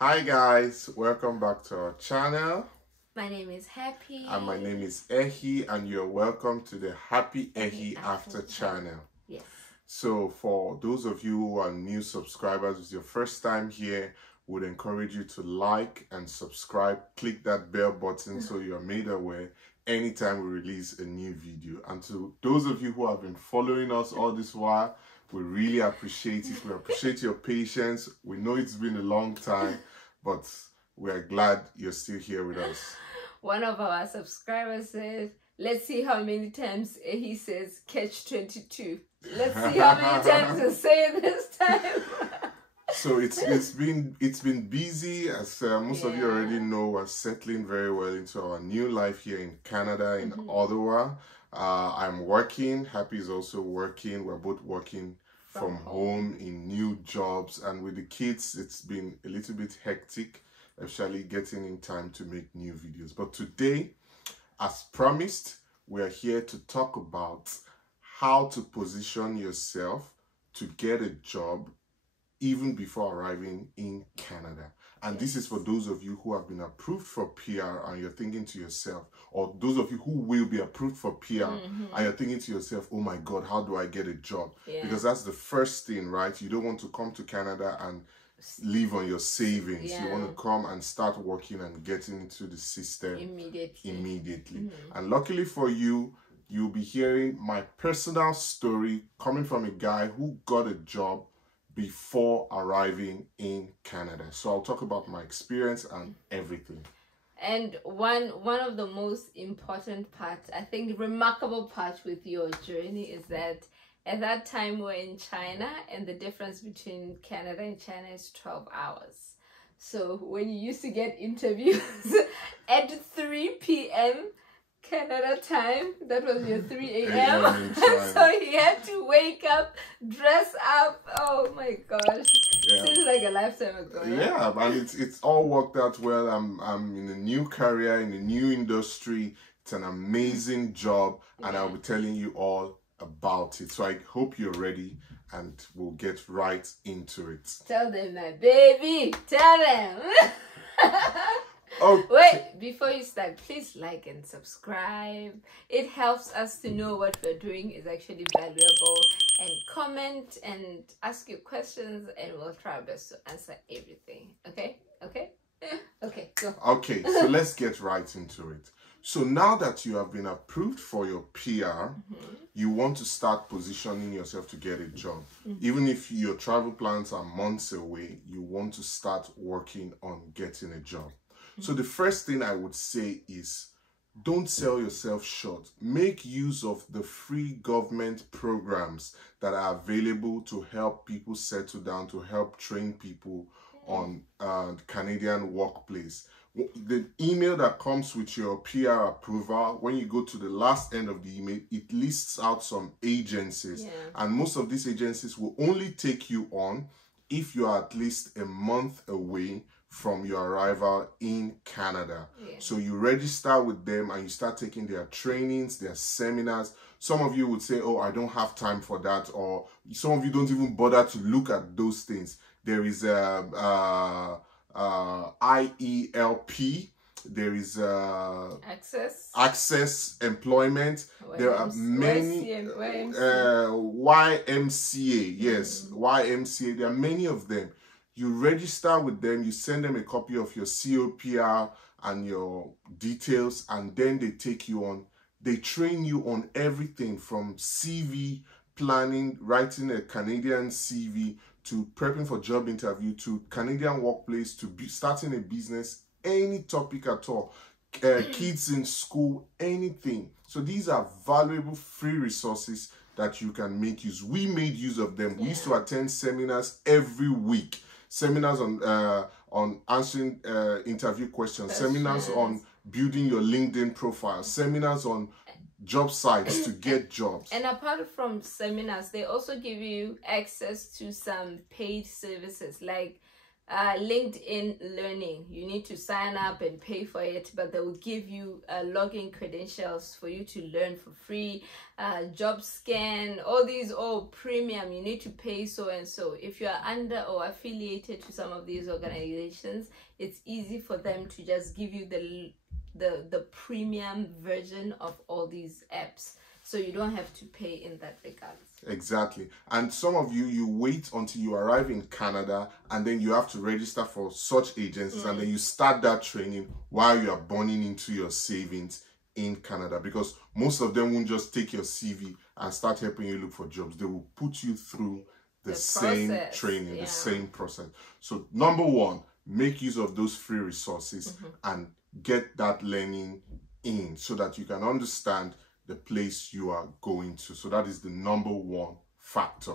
Hi guys, welcome back to our channel. My name is Happy. And my name is Ehi, and you're welcome to the Happy Ehi After channel. Yes. So for those of you who are new subscribers, it's your first time here, would encourage you to like and subscribe. Click that bell button so you're made aware anytime we release a new video. And to those of you who have been following us all this while, we really appreciate it. We appreciate your patience. We know it's been a long time, but we are glad you're still here with us. One of our subscribers said, let's see how many times he says catch 22. Let's see how many times you say it this time. So it's been busy, as most of you already know. We're settling very well into our new life here in Canada, in Ottawa. I'm working. Happy is also working. We're both working from home in new jobs, and with the kids, it's been a little bit hectic, especially getting in time to make new videos. But today, as promised, we're here to talk about how to position yourself to get a job even before arriving in Canada. And this is for those of you who have been approved for PR and you're thinking to yourself, or those of you who will be approved for PR and you're thinking to yourself, oh my God, how do I get a job? Because that's the first thing, right? You don't want to come to Canada and live on your savings. You want to come and start working and getting into the system immediately. And luckily for you, you'll be hearing my personal story coming from a guy who got a job before arriving in Canada. So I'll talk about my experience and everything. And one of the most important parts, I think remarkable part with your journey is that at that time we're in China, and the difference between Canada and China is 12 hours. So when you used to get interviews at 3 p.m. Canada time, that was your 3 a.m. So he had to wake up, dress up. Oh my gosh. Seems like a lifetime ago. Yeah, and it's all worked out well. I'm in a new career, in a new industry. It's an amazing job, and I'll be telling you all about it. So I hope you're ready, and we'll get right into it. Tell them, my baby. Tell them. Okay. Wait, before you start, please like and subscribe. It helps us to know what we're doing is actually valuable. And comment and ask your questions, and we'll try our best to answer everything. Okay? Okay? Okay, go. Okay, so let's get right into it. So now that you have been approved for your PR, you want to start positioning yourself to get a job. Even if your travel plans are months away, you want to start working on getting a job. So the first thing I would say is, don't sell yourself short. Make use of the free government programs that are available to help people settle down, to help train people on the Canadian workplace. The email that comes with your PR approval, when you go to the last end of the email, it lists out some agencies. And most of these agencies will only take you on if you are at least a month away from your arrival in Canada. So you register with them and you start taking their trainings, their seminars. Some of you would say, oh, I don't have time for that, or some of you don't even bother to look at those things. There is IELP, there is Access Employment, there are many YMCA, yes, YMCA, there are many of them. You register with them, you send them a copy of your COPR and your details, and then they take you on. They train you on everything from CV planning, writing a Canadian CV, to prepping for job interview, to Canadian workplace, to starting a business, any topic at all. Kids in school, anything. So these are valuable free resources that you can make use. We made use of them. We used to attend seminars every week. Seminars on answering interview questions, seminars on building your LinkedIn profile, seminars on job sites to get jobs. And apart from seminars, they also give you access to some paid services like LinkedIn Learning. You need to sign up and pay for it, but they will give you login credentials for you to learn for free. Job Scan, all these, premium. You need to pay so and so. If you are under or affiliated to some of these organizations, it's easy for them to just give you the premium version of all these apps, so you don't have to pay in that regard. Exactly. And some of you wait until you arrive in Canada, and then you have to register for such agencies, and then you start that training while you are burning into your savings in Canada, because most of them won't just take your CV and start helping you look for jobs. They will put you through the same process, training, the same process. So number one, make use of those free resources and get that learning in, so that you can understand the place you are going to. So that is the number one factor.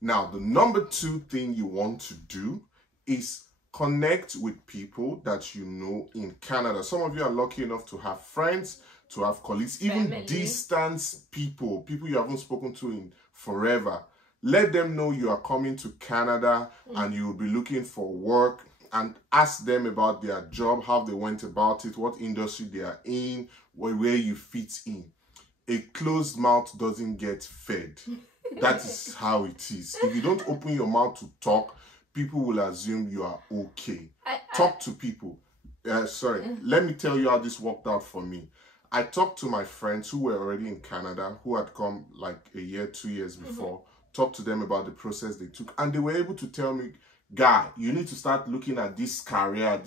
Now, the number two thing you want to do is connect with people that you know in Canada. Some of you are lucky enough to have friends, to have colleagues, even distance people you haven't spoken to in forever. Let them know you are coming to Canada and you will be looking for work, and ask them about their job, how they went about it, what industry they are in, where you fit in. A closed mouth doesn't get fed. That is how it is. If you don't open your mouth to talk, people will assume you are okay. Talk to people. Let me tell you how this worked out for me. I talked to my friends who were already in Canada, who had come like a year, 2 years before, talked to them about the process they took, and they were able to tell me, Guy, you need to start looking at this career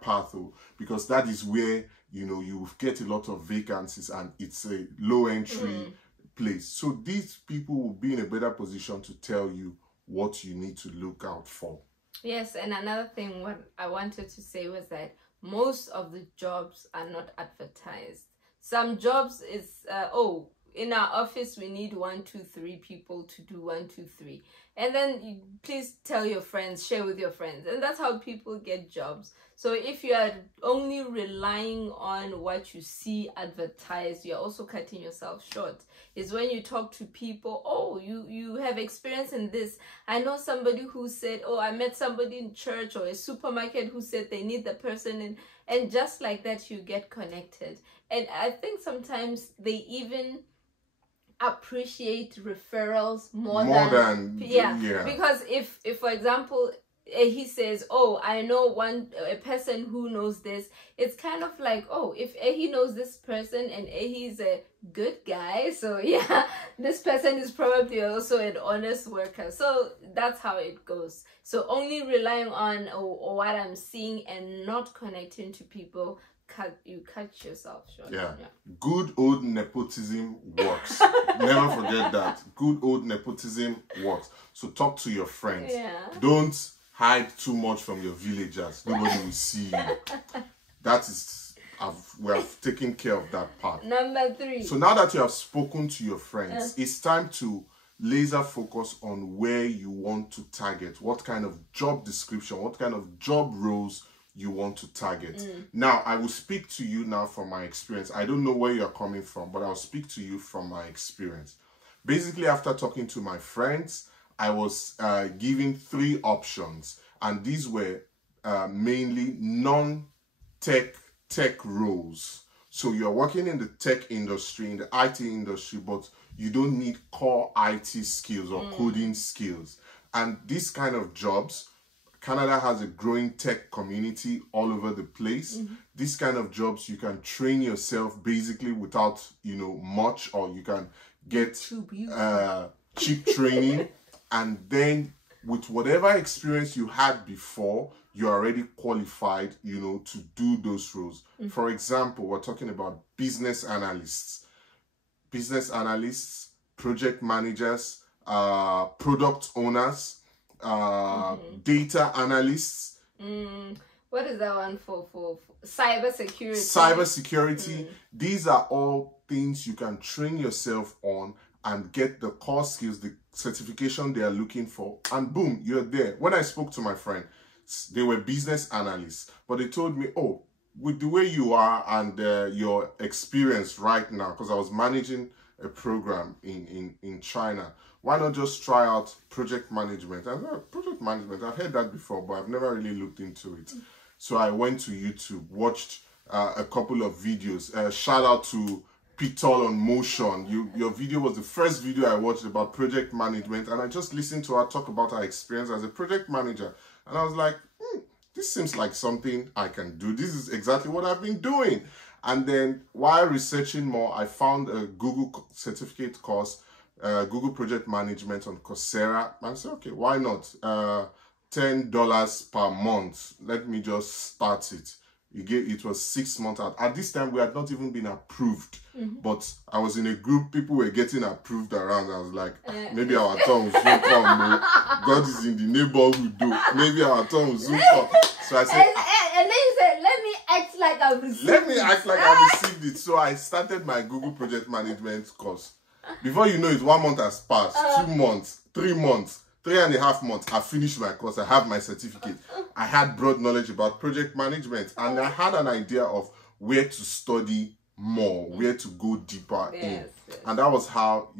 path, because that is where, you know, you get a lot of vacancies and it's a low entry place. So these people will be in a better position to tell you what you need to look out for. Yes, and another thing what I wanted to say was that most of the jobs are not advertised. Some jobs is, in our office we need 1, 2, 3 people to do 1, 2, 3, and then you please tell your friends, share with your friends, and that's how people get jobs. So if you are only relying on what you see advertised, you're also cutting yourself short. It's when you talk to people, you have experience in this. I know somebody who said, I met somebody in church or a supermarket who said they need the person, and just like that you get connected. And I think sometimes they even appreciate referrals more than because if for example he says, I know a person who knows this, it's kind of like, if he knows this person and he's a good guy, so yeah, this person is probably also an honest worker. So that's how it goes. So only relying on what I'm seeing and not connecting to people, you cut yourself short. Yeah. Good old nepotism works. Never forget that. Good old nepotism works. So talk to your friends. Don't hide too much from your villagers. Nobody will see you. That is, we have taken care of that part. Number 3. So now that you have spoken to your friends, it's time to laser focus on where you want to target. What kind of job description, what kind of job roles you want to target. Now, I will speak to you now from my experience. I don't know where you're coming from, but I'll speak to you from my experience. Basically, after talking to my friends, I was given 3 options, and these were mainly non-tech roles. So you're working in the tech industry, in the IT industry, but you don't need core IT skills or coding skills. And these kind of jobs, Canada has a growing tech community all over the place. These kind of jobs, you can train yourself basically without, much, or you can get cheap training. And then with whatever experience you had before, you're already qualified, to do those roles. For example, we're talking about business analysts, project managers, product owners, data analysts. What is that one for cybersecurity? Cybersecurity. These are all things you can train yourself on and get the core skills, the certification they are looking for, and boom, you're there. When I spoke to my friend, they were business analysts, but they told me, with the way you are and your experience right now, because I was managing a program in China. Why not just try out project management? I thought, project management, I've heard that before, but I've never really looked into it. So I went to YouTube, watched a couple of videos. Shout out to Pitol on Motion. Your video was the first video I watched about project management, and I just listened to her talk about her experience as a project manager. And I was like, this seems like something I can do. This is exactly what I've been doing. And then while researching more, I found a Google certificate course, Google Project Management on Coursera. And I said, okay, why not? $10 per month. Let me just start it. It was 6 months out. At this time, we had not even been approved. But I was in a group, people were getting approved around. I was like, maybe our tongue will soon come. God is in the neighborhood, though. Maybe our tongue will soon come. So I said, and then you said, let me act like I received it. Let me act like I received it. So I started my Google Project Management course. Before you know it, 1 month has passed, 2 months, 3 months, 3.5 months. I finished my course. I have my certificate. I had broad knowledge about project management, and I had an idea of where to study more, where to go deeper in. Yes. And that was how,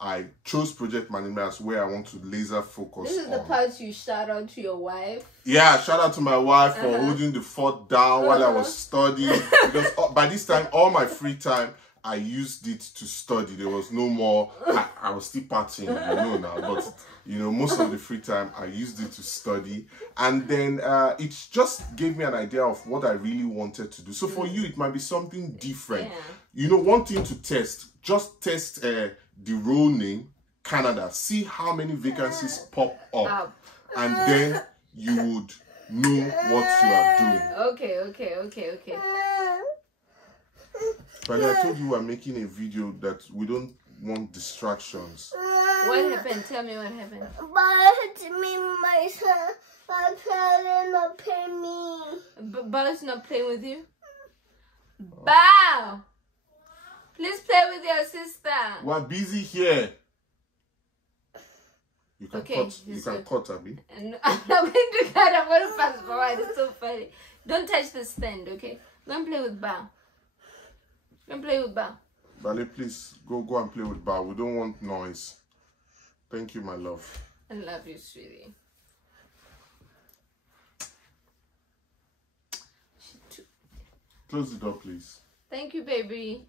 I chose project management as where I want to laser focus This is the part you shout out to your wife. Yeah, shout out to my wife for holding the fort down while I was studying. Because by this time, all my free time, I used it to study. There was no more, I was still partying, now. But, most of the free time, I used it to study. And then it just gave me an idea of what I really wanted to do. So for you, it might be something different. Yeah. One thing to test, just test the role name, Canada. See how many vacancies pop up. And then you would know what you are doing. Okay. But I told you we're making a video that we don't want distractions. What happened? Tell me what happened. My son, my parents not pay me. Bao's not playing with you? Bao! Please play with your sister. We're busy here. You can Okay, cut. You can cut, Abby. And I'm not going to cut. I'm going to fast forward. It's so funny. Don't touch the stand, okay? Go and play with Bao. Go and play with Bao. Bale, please go and play with Bao. We don't want noise. Thank you, my love. I love you, sweetie. Close the door, please. Thank you, baby.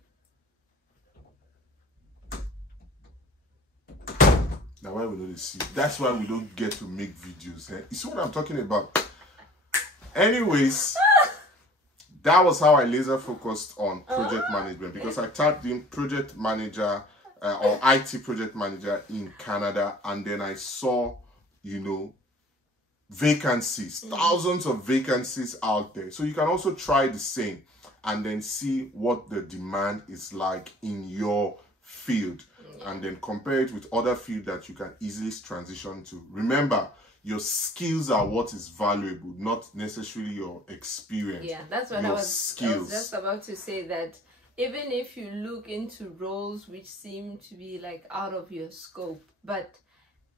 Now, why we don't see? That's why we don't get to make videos. Eh? You see what I'm talking about? Anyways, that was how I laser focused on project management, because I typed in project manager or IT project manager in Canada, and then I saw, vacancies, thousands of vacancies out there. So you can also try the same and then see what the demand is like in your field, and then compare it with other fields that you can easily transition to. Remember, your skills are what is valuable, not necessarily your experience. Yeah, that's what I was just about to say, that even if you look into roles which seem to be like out of your scope, but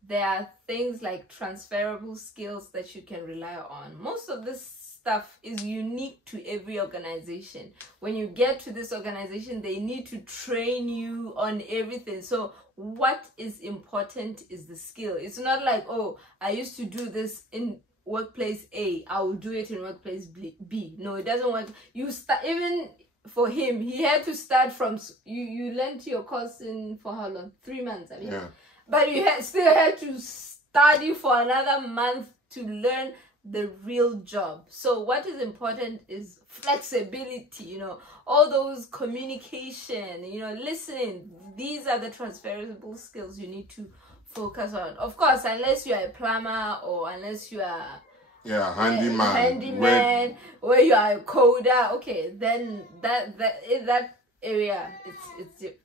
there are things like transferable skills that you can rely on. Most of this stuff is unique to every organization. When you get to this organization, they need to train you on everything. So what is important is the skill. It's not like, oh, I used to do this in workplace A, I will do it in workplace B. No, it doesn't work. You start, even for him, he had to start from, you learned your course in, for how long? 3 months, I mean. Yeah. But you still had to study for another month to learn the real job. So what is important is flexibility, all those communication, listening. These are the transferable skills you need to focus on. Of course, unless you are a plumber or unless you are handyman, where you are a coder, okay, then that area it's different.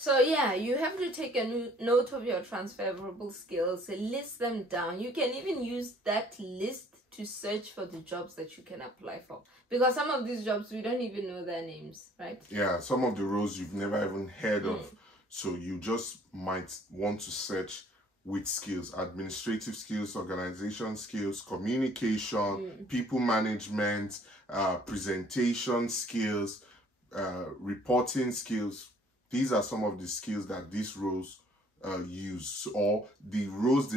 So yeah, you have to take a note of your transferable skills, list them down. You can even use that list to search for the jobs that you can apply for, because some of these jobs we don't even know their names, right? Yeah, some of the roles you've never even heard of. So you just might want to search with skills, administrative skills, organization skills, communication, people management, presentation skills, reporting skills. These are some of the skills that these roles use, or the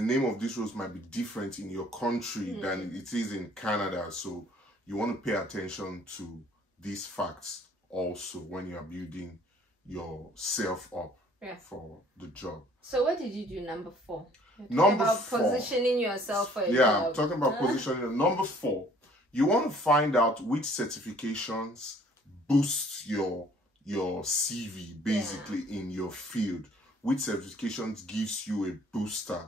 name of these roles might be different in your country than it is in Canada. So you want to pay attention to these facts also when you are building yourself up for the job. So what did you do number 4? Number about 4, positioning yourself for a job. Yeah, I'm talking about positioning. Number 4, you want to find out which certifications boost your CV basically in your field. Which certifications gives you a booster?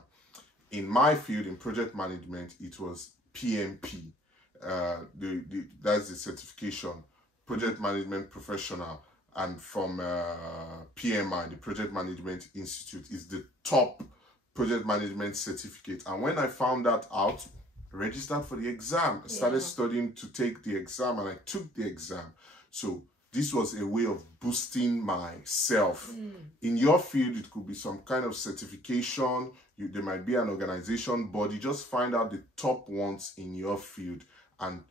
In my field, in project management, it was PMP. That's the certification, Project Management Professional. And from PMI, the Project Management Institute, is the top project management certificate. And when I found that out, I registered for the exam. I started studying to take the exam, and I took the exam. So this was a way of boosting myself. In your field, it could be some kind of certification. There might be an organization body. Just find out the top ones in your field and,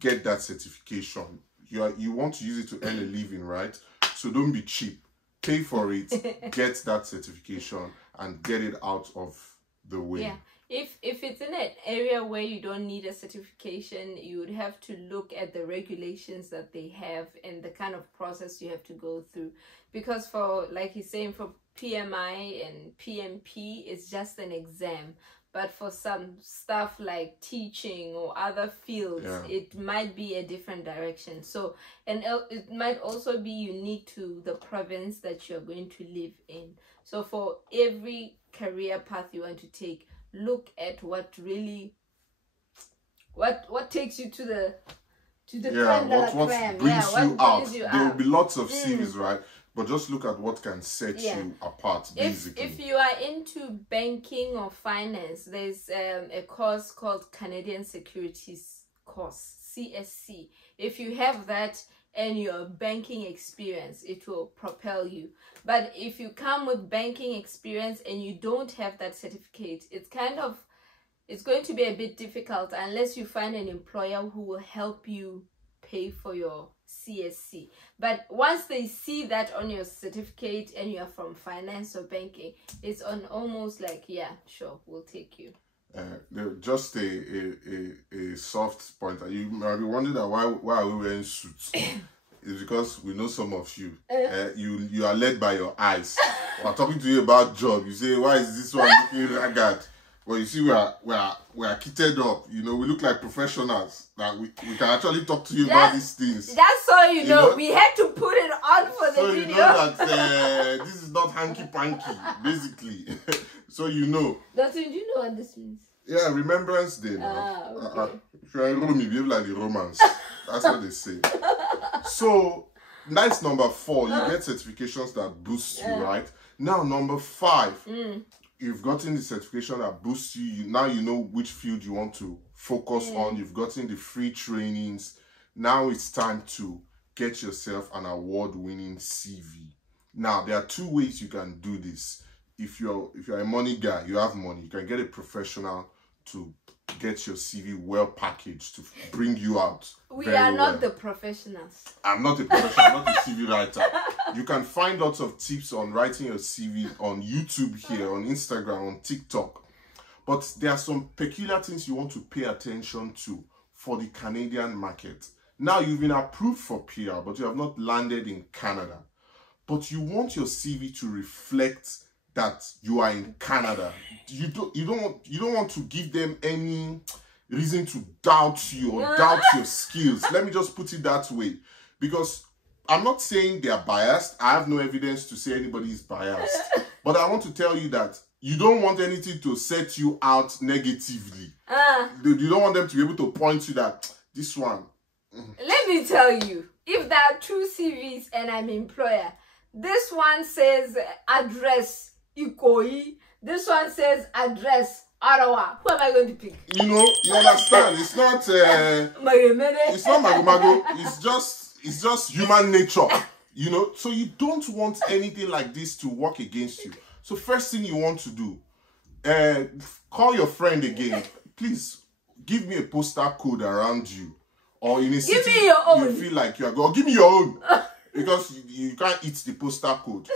get that certification. You want to use it to earn a living, right? So don't be cheap. Pay for it, get that certification, and get it out of the way. Yeah. If it's in an area where you don't need a certification, you would have to look at the regulations that they have and the kind of process you have to go through. Because for, like he's saying, for PMI and PMP, it's just an exam. But for some stuff like teaching or other fields, it might be a different direction. So, and it might also be unique to the province that you're going to live in. So for every career path you want to take, look at what really, what takes you to the what brings you out. There will be lots of CVs, right? But just look at what can set you apart, basically. If you are into banking or finance, there's a course called Canadian Securities Course, CSC. If you have that and your banking experience, it will propel you. But if you come with banking experience and you don't have that certificate, it's going to be a bit difficult unless you find an employer who will help you pay for your CSC. But once they see that on your certificate and you are from finance or banking, it's on almost like, yeah, sure, we'll take you. Just a soft point. You might be wondering why are we wearing suits? It's because we know some of you. You are led by your eyes. We're talking to you about job. You say, why is this one looking ragged? Well, you see, we are kitted up. We look like professionals. That we can actually talk to you about these things. That's so you know. We had to put it on for the video. So you know that this is not hanky-panky, basically. So you know. Do you know what this means? Yeah, Remembrance Day. Okay. If you're in Rome, you behave like the Romans. That's what they say. So, nice number 4. You get certifications that boost you, right? Now, number 5. You've gotten the certification that boosts you. Now you know which field you want to focus on. You've gotten the free trainings. Now it's time to get yourself an award-winning CV. Now, there are 2 ways you can do this. If you're a money guy, you have money, you can get a professional to get your CV well packaged to bring you out. We are not the professionals. I'm not a professional, I'm not a CV writer. You can find lots of tips on writing your CV on YouTube here, on Instagram, on TikTok. But there are some peculiar things you want to pay attention to for the Canadian market. Now, you've been approved for PR, but you have not landed in Canada. But you want your CV to reflect that you are in Canada. You don't want to give them any reason to doubt you or doubt your skills. Let me just put it that way. Because I'm not saying they are biased. I have no evidence to say anybody is biased. But I want to tell you that you don't want anything to set you out negatively. You don't want them to be able to point to that, this one. Let me tell you, if there are 2 CVs and I'm employer, this one says address Ikoyi, this one says address Ottawa. Who am I going to pick? You understand? It's not it's not mago. It's just human nature. So you don't want anything like this to work against you. So first thing you want to do, call your friend again. Please give me a postal code around you, or in a city give me your own. You feel like you are going. Give me your own. Because you can't eat the postal code.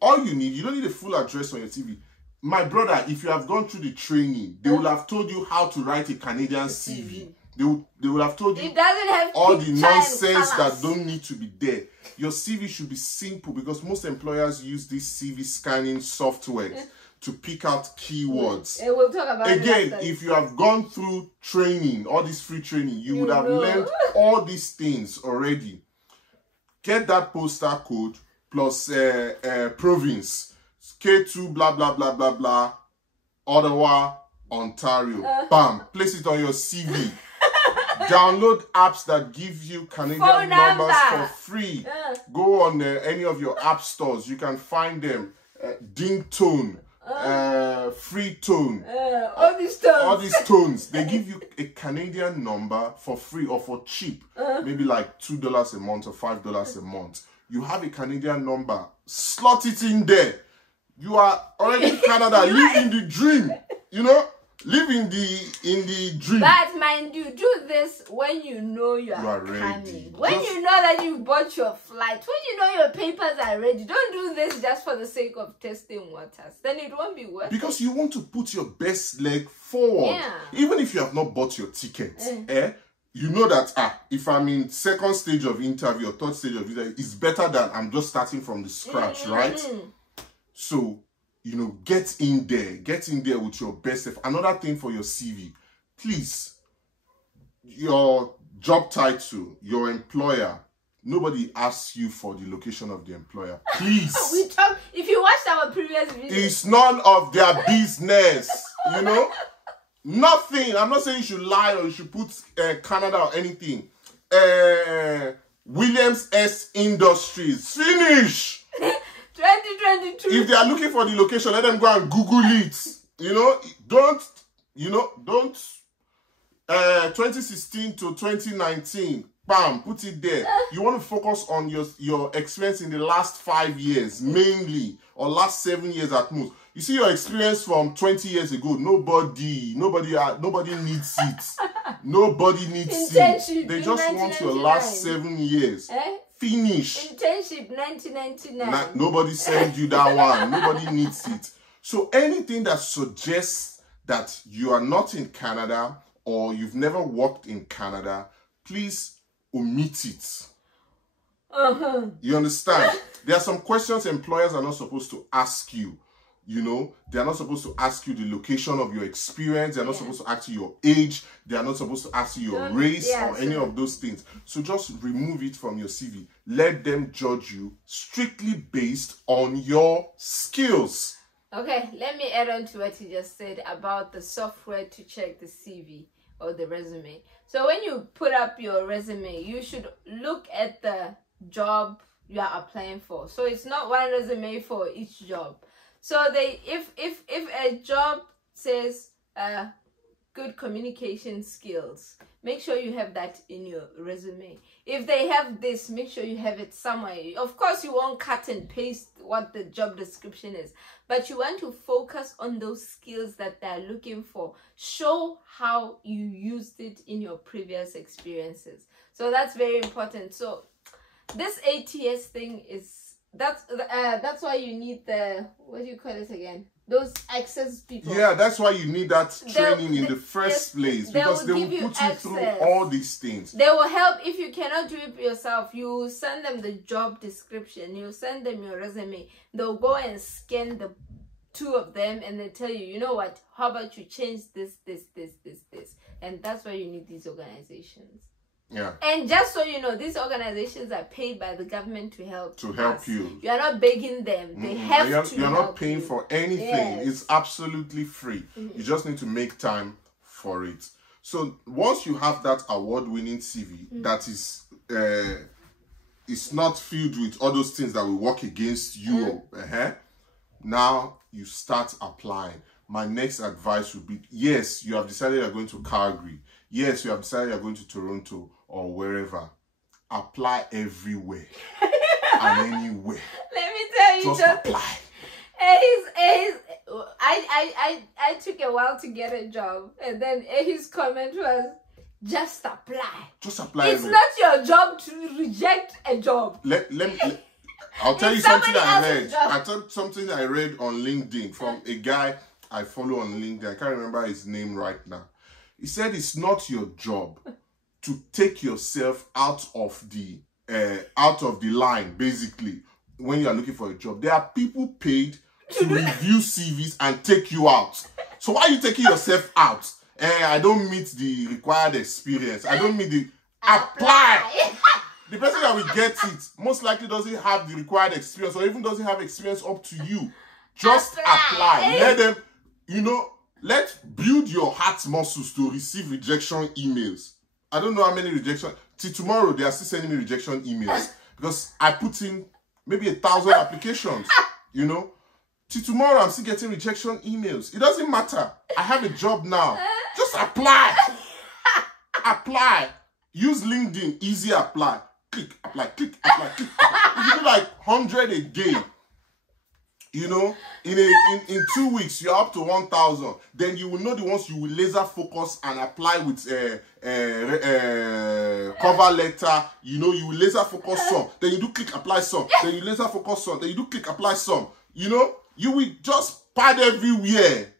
All you don't need a full address on your TV. My brother, if you have gone through the training, they will have told you how to write a Canadian CV. They will have told you it doesn't have all the nonsense that don't need to be there. Your CV should be simple, because most employers use this CV scanning software to pick out keywords. And we'll talk about again, if you have gone through training, all this free training, you would have learned all these things already. Get that postal code plus province, K2 blah blah blah blah blah, Ottawa, Ontario. Bam, place it on your CV. Download apps that give you Canadian numbers for free. Go on any of your app stores. You can find them. Dingtone, Free Tone, all these tones. All these tones. They give you a Canadian number for free or for cheap. Maybe like $2 a month or $5 a month. You have a Canadian number. Slot it in there. You are already in Canada, living the dream. You know? Live in the dream. But mind you, do this when you know you are ready. Coming. When you know that you bought your flight. When you know your papers are ready. Don't do this just for the sake of testing waters. Then it won't be worth because you want to put your best leg forward. Yeah. Even if you have not bought your ticket. You know that if I'm in second stage of interview or third stage of interview, it's better than I'm just starting from the scratch, right? So get in there with your best self. Another thing for your CV, please, your job title, your employer, nobody asks you for the location of the employer. Please. If you watched our previous video, it's none of their business, Nothing. I'm not saying you should lie or you should put Canada or anything. Williams S Industries. Finish. 2022. If they are looking for the location, let them go and Google it. Don't 2016 to 2019, bam, put it there. You want to focus on your experience in the last 5 years, mainly, or last 7 years at most. You see your experience from 20 years ago, nobody needs it. Nobody needs it. They just want your last 7 years. Finish. Internship 1999. Nobody sent you that one. Nobody needs it. So anything that suggests that you are not in Canada or you've never worked in Canada, please omit it. You understand? There are some questions employers are not supposed to ask you. They are not supposed to ask you the location of your experience. They are not supposed to ask you your age. They are not supposed to ask you your race or any of those things. So just remove it from your CV. Let them judge you strictly based on your skills. Okay, let me add on to what you just said about the software to check the CV or the resume. So when you put up your resume, you should look at the job you are applying for. So it's not one resume for each job. So if a job says good communication skills, make sure you have that in your resume. If they have this, make sure you have it somewhere. Of course, you won't cut and paste what the job description is, but you want to focus on those skills that they're looking for. Show how you used it in your previous experiences. So that's very important. So this ATS thing is that's why you need the, what do you call it again? Those access people. Yeah, that's why you need that training in the first place, because they will put you through all these things. They will help. If you cannot do it yourself, you send them the job description, you send them your resume. They'll go and scan the two of them and they tell you, you know what, how about you change this. And that's why you need these organizations. Yeah. And just so you know, these organizations are paid by the government to help you. You are not begging them. They have to. You're not paying for anything. Yes. It's absolutely free. You just need to make time for it. So once you have that award-winning CV that is it's not filled with all those things that will work against you, now you start applying. My next advice would be, yes, you have decided you're going to Calgary. Yes, you have decided you're going to Toronto or wherever. Apply everywhere and anywhere. Let me tell you, just apply. I I took a while to get a job, and then his comment was, just apply. Just apply. It's not your job to reject a job. I'll tell you something I read. I told something I read on LinkedIn from a guy I follow on LinkedIn. I can't remember his name right now. He said it's not your job to take yourself out of the line, basically, when you are looking for a job. There are people paid to review CVs and take you out. So why are you taking yourself out? I don't meet the required experience. I don't meet the apply. The person that will get it most likely doesn't have the required experience, or even doesn't have experience up to you. Just apply. Let them, let's build your heart muscles to receive rejection emails. I don't know how many rejection. Till tomorrow, they are still sending me rejection emails because I put in maybe 1,000 applications. Till tomorrow, I'm still getting rejection emails. It doesn't matter. I have a job now. Just apply. Apply. Use LinkedIn. Easy apply. Click, apply, click, apply, click. If you do like 100 a day, in 2 weeks, you're up to 1,000. Then you will know the ones you will laser focus and apply with cover letter. You will laser focus some. Then you do click, apply some. Then you laser focus some. Then you do click, apply some. You will just pad everywhere.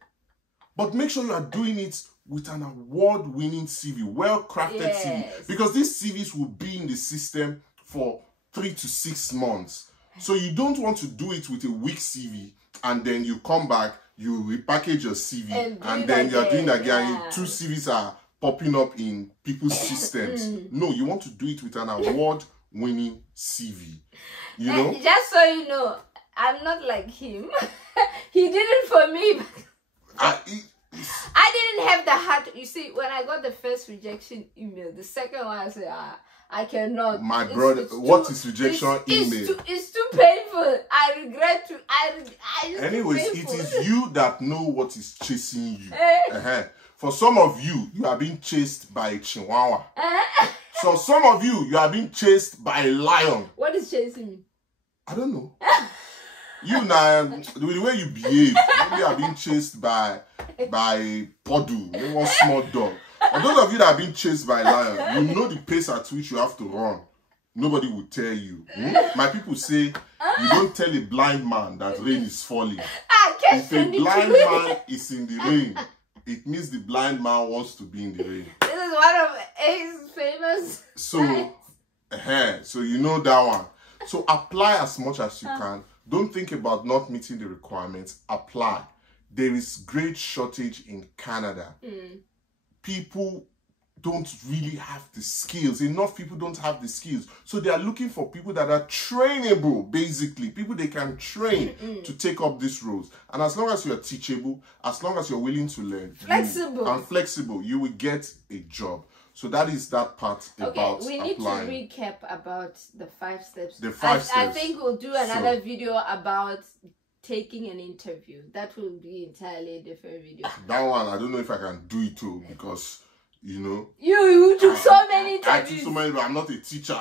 But make sure you are doing it with an award-winning CV, well-crafted CV. Because these CVs will be in the system for 3 to 6 months. So you don't want to do it with a weak CV and then you come back, you repackage your CV and then you're doing again. 2 CVs are popping up in people's systems. No, you want to do it with an award-winning CV. Just so you know, I'm not like him. He did it for me. I didn't have the heart. You see, when I got the first rejection email, the second one I said, I cannot. My brother, what is rejection email? It's too painful. I regret to. Anyways, it is you that know what is chasing you. For some of you, you are being chased by a chihuahua. So some of you are being chased by a lion. What is chasing me? I don't know. You now, the way you behave, maybe you are being chased by Podu, maybe one small dog. And those of you that are being chased by a lion, you know the pace at which you have to run. Nobody will tell you. My people say, you don't tell a blind man that rain is falling. If a blind man is in the rain, it means the blind man wants to be in the rain. This is one of his famous. So you know that one. So apply as much as you can. Don't think about not meeting the requirements. Apply. There is great shortage in Canada. People don't really have the skills. Enough people don't have the skills. So they are looking for people that are trainable, basically. People they can train to take up these roles. And as long as you are teachable, as long as you're willing to learn, flexible, you will get a job. So that is that part about we need applying. To recap about the 5 steps. The 5 steps. I think we'll do another video about taking an interview. That will be entirely a different video. That one, I don't know if I can do it too because, You took so many interviews. I took so many, but I'm not a teacher,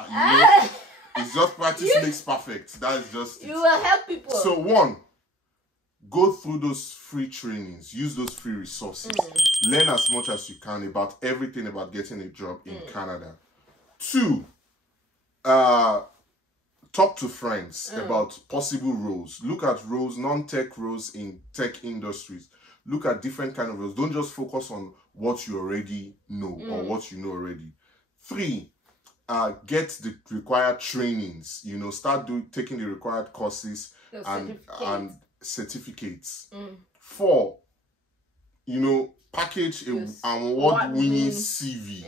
It's just practice makes perfect. That is just it. You will help people. So 1, go through those free trainings. Use those free resources. Learn as much as you can about everything about getting a job in Canada. 2, talk to friends about possible roles. Look at roles, non-tech roles in tech industries. Look at different kind of roles. Don't just focus on what you already know or what you know already. 3, get the required trainings. Start taking the required courses and certificates. 4, package an award-winning CV.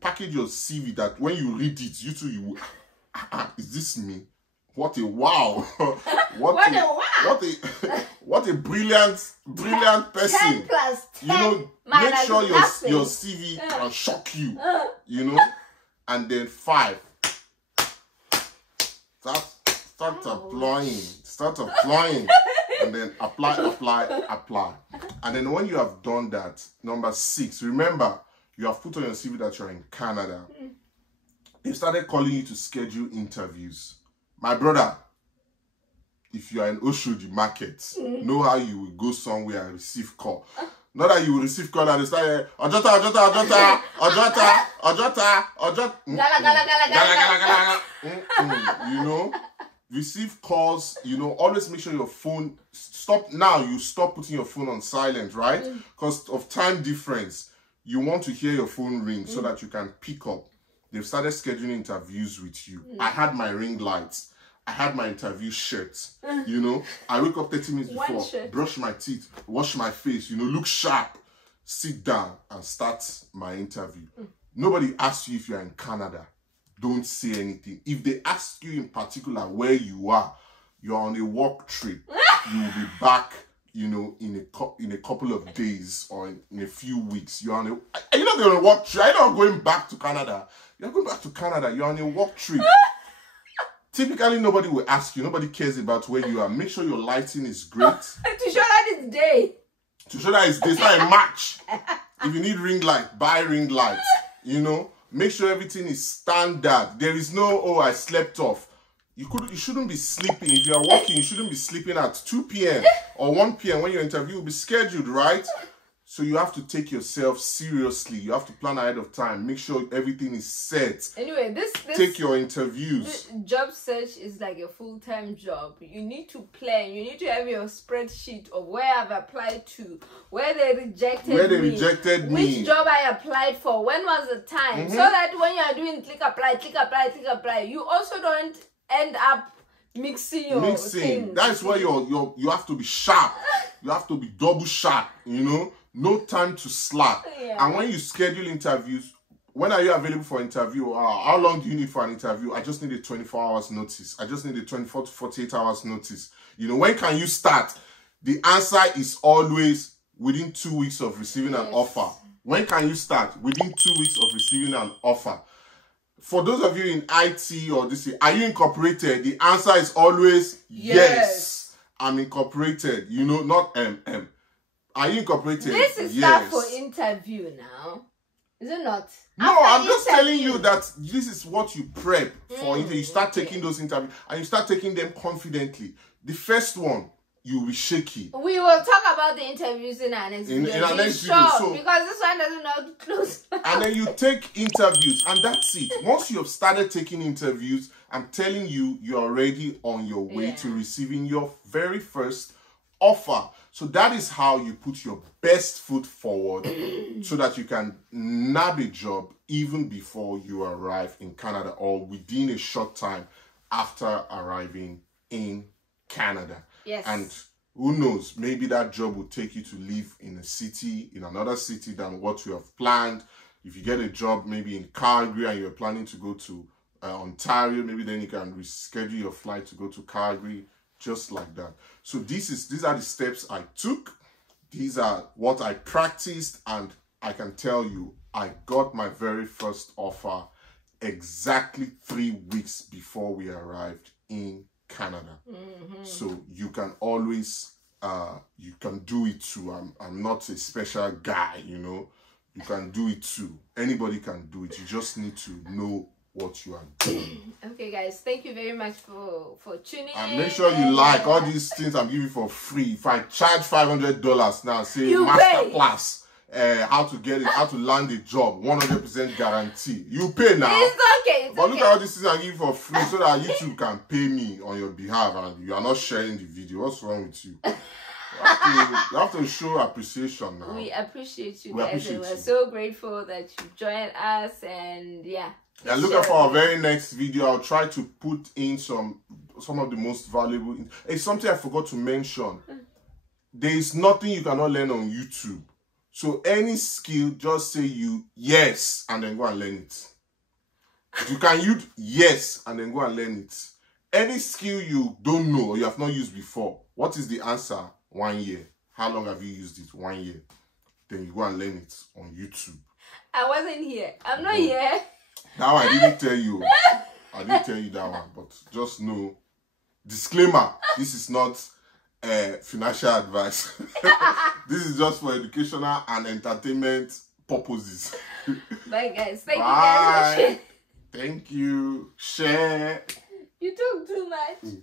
Package your CV that when you read it, you too, you will, is this me? What a wow! What a brilliant person. 10 plus 10. Make sure your CV can shock you. And then 5, start applying. And then apply. And then when you have done that, number 6, remember, you have put on your CV that you're in Canada. They started calling you to schedule interviews. My brother, if you are in Oshodi market, know how you will go somewhere and receive call. Not that you will receive call and they start you know, receive calls, you know, always make sure your phone, you stop putting your phone on silent, right? Because of time difference, you want to hear your phone ring so that you can pick up. They've started scheduling interviews with you. I had my ring lights. I had my interview shirt, you know. I wake up 30 minutes before, brush my teeth, wash my face, you know, look sharp, sit down and start my interview. Nobody asks you if you're in Canada. Don't say anything. If they ask you in particular where you are, you're on a work trip. You will be back, you know, in a couple of days or in a few weeks. You're not going to work trip. You're not going back to Canada. You're going back to Canada. You're on a work trip. Typically, nobody will ask you. Nobody cares about where you are. Make sure your lighting is great. To show that it's day. To show that it's day. It's not a match. If you need ring light, buy ring light. You know, make sure everything is standard. There is no, oh, I slept off. You shouldn't be sleeping. If you are working, you shouldn't be sleeping at 2 p.m. or 1 p.m. when your interview will be scheduled, right? So you have to take yourself seriously. You have to plan ahead of time. Make sure everything is set. Anyway, take your interviews. This job search is like a full-time job. You need to plan. You need to have your spreadsheet of where I've applied to, where they rejected me, which job I applied for, when was the time, so that when you are doing click apply, you also don't end up mixing your things. That's why you have to be sharp. You have to be double sharp, you know. No time to slack. And when you schedule interviews, when are you available for interview? How long do you need for an interview? I just need a 24 hours notice. I just need a 24 to 48 hours notice. You know, when can you start? The answer is always within 2 weeks of receiving an offer. When can you start? Within 2 weeks of receiving an offer. For those of you in IT or this, are you incorporated? The answer is always yes. I'm incorporated. You know, not Are you incorporated? This is stuff for interview now. Is it not? No, I'm just telling you that this is what you prep for interview. You start taking those interviews and you start taking them confidently. The first one, you'll be shaky. We will talk about the interviews in our next video. In our next video. So, because this one doesn't know how to close. And then you take interviews and that's it. Once you have started taking interviews, I'm telling you, you're already on your way to receiving your very first offer. So that is how you put your best foot forward so that you can nab a job even before you arrive in Canada or within a short time after arriving in Canada. Yes. And who knows, maybe that job will take you to live in a city, in another city than what you have planned. If you get a job maybe in Calgary and you're planning to go to Ontario, maybe then you can reschedule your flight to go to Calgary. Just like that. So these are the steps I took. These are what I practiced, and I can tell you I got my very first offer exactly 3 weeks before we arrived in Canada. So you can always you can do it too. I'm not a special guy, you know. You can do it too. Anybody can do it. You just need to know what you are doing. Okay guys, thank you very much for tuning in. And make sure you like all these things I'm giving for free. If I charge $500 now, say you masterclass, how to land a job, 100% guarantee. You pay now. It's okay. But look at all these things I'm giving for free so that YouTube can pay me on your behalf and you are not sharing the video. What's wrong with you? You have to show appreciation now. We appreciate you guys. We're so grateful that you joined us, and and look out for our very next video. I'll try to put in some of the most valuable. It's something I forgot to mention. There is nothing you cannot learn on YouTube. So any skill, just say yes and then go and learn it. You can use yes and then go and learn it. Any skill you don't know or you have not used before, what is the answer? 1 year. How long have you used it? 1 year. Then you go and learn it on YouTube. I wasn't here. I'm not here. That one I didn't tell you. I didn't tell you that one, but just know. Disclaimer: this is not financial advice. This is just for educational and entertainment purposes. Bye guys. Thank you guys. Thank you. Share. You talk too much.